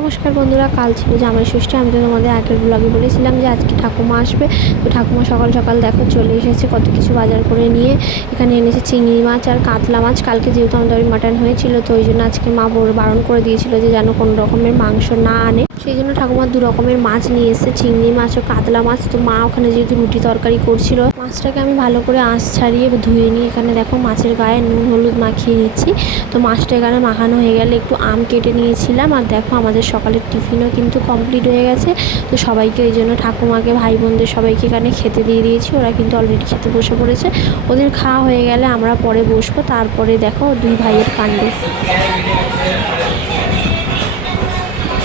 নমস্কার বন্ধুরা, কাল ছিল জামাই ষষ্ঠী, আমি তো তোমাদের আগের ব্লগে বলেছিলাম যে আজকে ঠাকুমা আসবে। তো ঠাকুমা সকাল সকাল দেখো চলে এসেছে কত কিছু বাজার করে নিয়ে। এখানে এনেছে চিংড়ি মাছ আর কাতলা মাছ। কালকে যেহেতু আমাদের মাটন হয়েছিল, তো ওই জন্য আজকে মা বারণ করে দিয়েছিল যে যেন কোনো রকমের মাংস না আনে। সেই জন্য ঠাকুমা দু রকমের মাছ নিয়ে এসেছে, চিংড়ি মাছ ও কাতলা মাছ। তো মা ওখানে যেহেতু রুটি তরকারি করছিল, মাছটাকে আমি ভালো করে আঁশ ছাড়িয়ে ধুয়ে নিয়ে এখানে দেখো মাছের গায়ে নুন, হলুদ মাখিয়ে নিচ্ছি। তো মাছটা এখানে মাখানো হয়ে গেলে একটু আম কেটে নিয়েছিলাম। আর দেখো আমাদের সকালের টিফিনও কিন্তু কমপ্লিট হয়ে গেছে। তো সবাইকে ওই জন্য ঠাকুমাকে, ভাই বোনদের সবাইকে এখানে খেতে দিয়ে দিয়েছি। ওরা কিন্তু অলরেডি খেতে বসে পড়েছে। ওদের খাওয়া হয়ে গেলে আমরা পরে বসবো। তারপরে দেখো দুই ভাইয়ের কাণ্ড।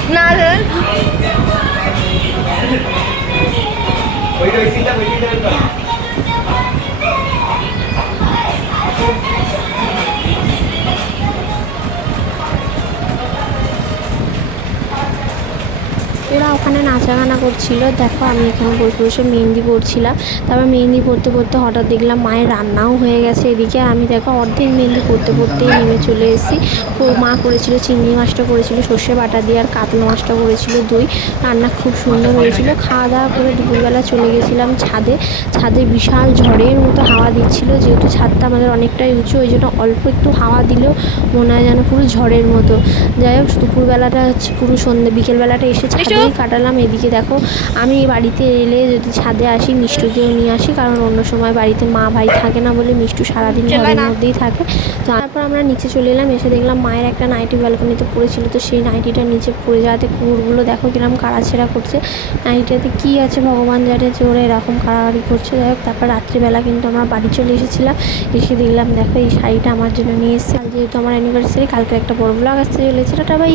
না রে ওইটা ওই সিটটা ওই সিটটা বের কর। এরা ওখানে নাচাগানা করছিল। দেখো, আমি এখানে বসে বসে মেহেন্দি পড়ছিলাম তারপর মেহেন্দি পড়তে পড়তে হঠাৎ দেখলাম মায়ের রান্নাও হয়ে গেছে এদিকে। আমি দেখো, অর্ধেক মেহেন্দি পড়তে পড়তেই নেমে চলে এসেছি। মা করেছিল চিংড়ি মাছটা করেছিল, সর্ষে বাটা দিয়ে আর কাতলা মাছটা করেছিল দই। রান্না খুব সুন্দর হয়েছিল। খাওয়া দাওয়া করে দুপুরবেলা চলে গেছিলাম ছাদে। ছাদে বিশাল ঝড়ের মতো হাওয়া দিচ্ছিল যেহেতু ছাদটা আমাদের অনেকটাই উঁচু ওই জন্য অল্প একটু হাওয়া দিলেও মনে হয় যেন পুরো ঝড়ের মতো। যাই হোক দুপুরবেলাটা হচ্ছে পুরো সন্ধ্যে বিকেলবেলাটা এসে ছাদেই কাটালাম। এদিকে দেখো আমি বাড়িতে এলে যদি ছাদে আসি মিষ্টুকেও নিয়ে আসি কারণ অন্য সময় বাড়িতে মা ভাই থাকে না বলে মিষ্টু সারাদিন ঘরের মধ্যেই থাকে। তো তারপর আমরা নিচে চলে এলাম এসে দেখলাম মায়ের একটা নাইটি ব্যালকনিতে পড়েছিল তো সেই নাইটিটা নিচে পড়ে যাওয়াতে কুকুরগুলো দেখো কিরম কাড়াছেড়া করছে। নাইটিটাতে কী আছে ভগবান জানে যে ওরা এরকম কাড়াকাড়ি করছে। যাই হোক তারপর রাত্রিবেলা কিন্তু আমরা বাড়ি চলে এসেছিলাম। এসে দেখলাম, দেখো এই শাড়িটা আমার জন্য নিয়ে এসেছে। যেহেতু আমার অ্যানিভার্সারি কালকে একটা বড় ব্লগ আসতে চলেছে। Tata bye